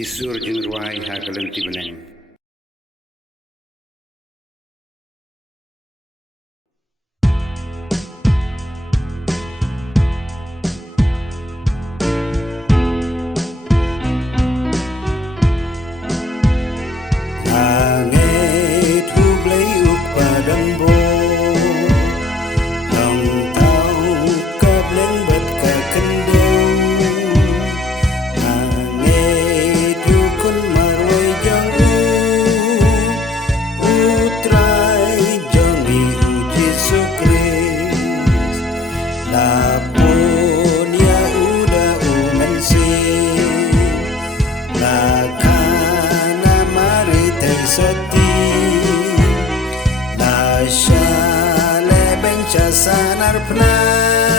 Kisur jeung ruai hagelenti beneng. Langit hublay uk padang bo, long tau kableng bat ka kendeng. Langit hukun marway jang utray jang iu Yesus Kristus. Lapun ya uda umensin, lakana maritay soti, la sya lebeng ca sanar pna.